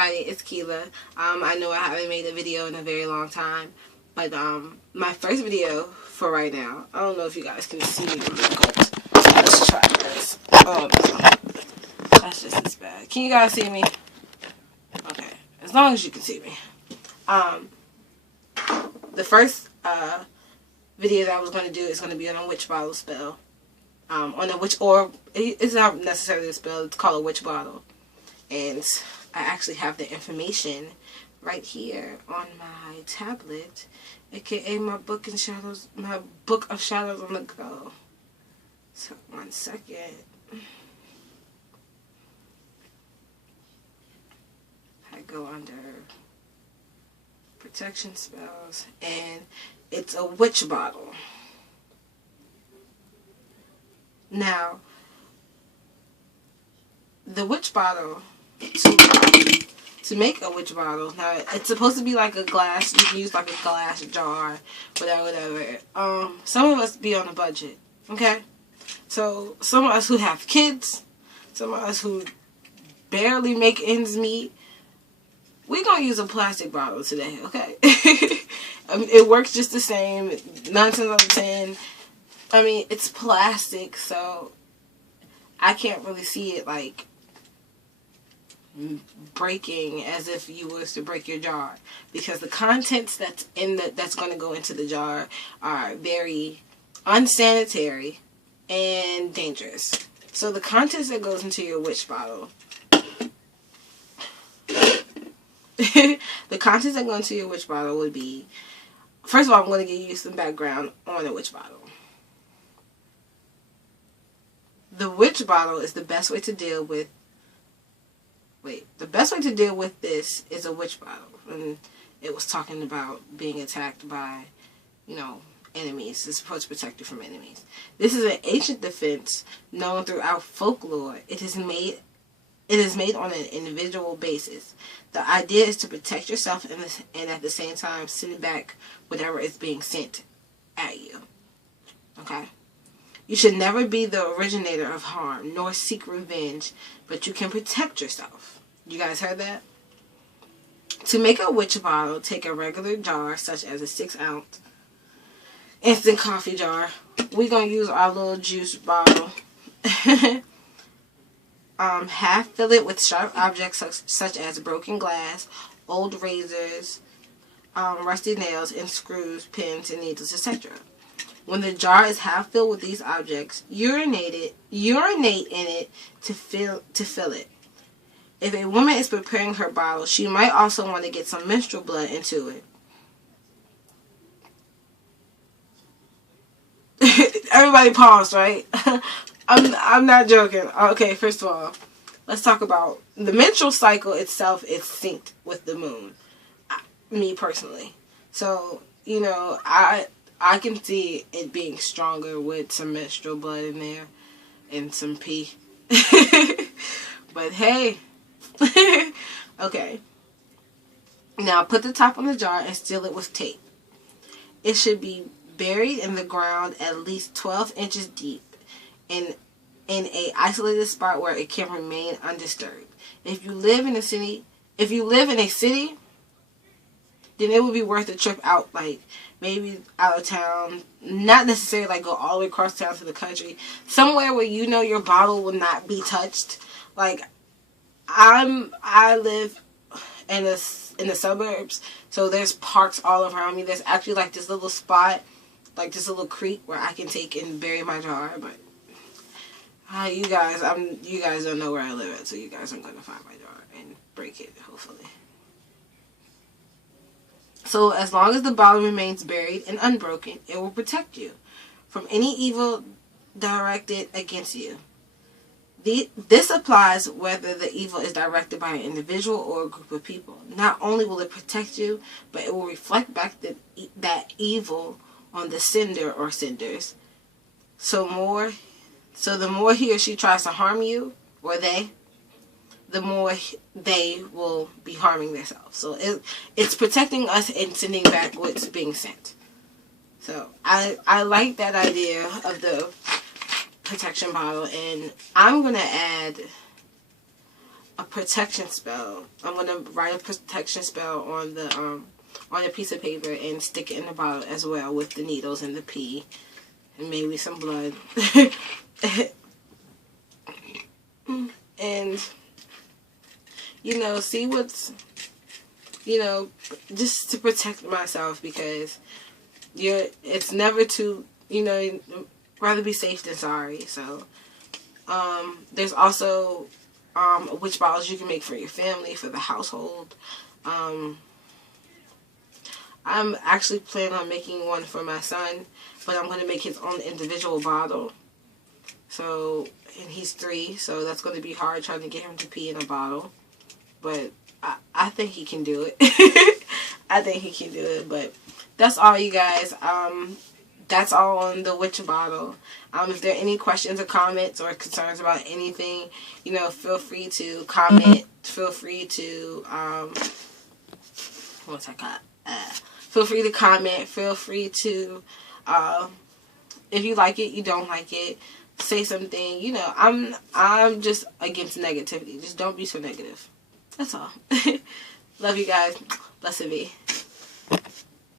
It's Keela. I know I haven't made a video in a very long time, but my first video for right now, I don't know if you guys can see me, but let's try this. Oh no, that's just as bad. Can you guys see me? Okay, as long as you can see me. The first video that I was going to do is going to be on a witch bottle spell. On a witch, or it's not necessarily a spell, it's called a witch bottle. And I actually have the information right here on my tablet, aka my book of shadows on the go. So 1 second. I go under protection spells, and it's a witch bottle. Now, the witch bottle, to make a witch bottle, now it's supposed to be like a glass, you can use like a glass jar, whatever. Some of us be on a budget, okay? So, some of us who have kids, some of us who barely make ends meet, we're going to use a plastic bottle today, okay? It works just the same, 9 times out of 10. I mean, it's plastic, so I can't really see it like breaking as if you was to break your jar, because the contents that's going to go into the jar are very unsanitary and dangerous. So the contents that goes into your witch bottle, the contents that go into your witch bottle would be, first of all, I'm going to give you some background on a witch bottle. The witch bottle is the best way to deal with, the best way to deal with this is a witch bottle. And it was talking about being attacked by, enemies. It's supposed to protect you from enemies. This is an ancient defense known throughout folklore. It is made on an individual basis. The idea is to protect yourself and at the same time send back whatever is being sent at you. Okay? You should never be the originator of harm, nor seek revenge, but you can protect yourself. You guys heard that? To make a witch bottle, take a regular jar, such as a 6-ounce instant coffee jar. We're going to use our little juice bottle. Half fill it with sharp objects such as broken glass, old razors, rusty nails, and screws, pins, and needles, etc. When the jar is half filled with these objects, urinate in it to fill it. If a woman is preparing her bottle, she might also want to get some menstrual blood into it. Everybody pause, right? I'm not joking. Okay, first of all, let's talk about the menstrual cycle itself is synced with the moon. Me personally. So, I can see it being stronger with some menstrual blood in there and some pee. But hey. Okay. Now put the top on the jar and seal it with tape. It should be buried in the ground at least 12 inches deep in a isolated spot where it can remain undisturbed. If you live in a city, then it would be worth a trip out, like maybe out of town, not necessarily like go all the way across town to the country, somewhere where your bottle will not be touched. Like I live in the suburbs, so there's parks all around me. There's actually like this little spot, like this little creek where I can take and bury my jar, but you guys don't know where I live at, so you guys aren't gonna find my jar and break it, hopefully. So as long as the bottle remains buried and unbroken, it will protect you from any evil directed against you. This applies whether the evil is directed by an individual or a group of people. Not only will it protect you, but it will reflect back that evil on the sender or senders. So the more he or she tries to harm you, or the more they will be harming themselves. So it's protecting us and sending back what's being sent. So I like that idea of the protection bottle, and I'm going to add a protection spell. I'm gonna write a protection spell on a piece of paper and stick it in the bottle as well with the needles and the pee and maybe some blood. And you know, see what's, you know, just to protect myself, because it's never too, you know, rather be safe than sorry. So there's also witch bottles you can make for your family, for the household. I'm actually planning on making one for my son, but I'm going to make his own individual bottle. So, and he's 3, so that's going to be hard trying to get him to pee in a bottle. But I think he can do it. I think he can do it. But that's all, you guys. That's all on the witch bottle. If there are any questions or comments or concerns about anything, you know, feel free to comment. Feel free to feel free to comment. Feel free to if you like it, you don't like it, say something. You know, I'm just against negativity. Just don't be so negative. That's all. Love you guys. Blessed be.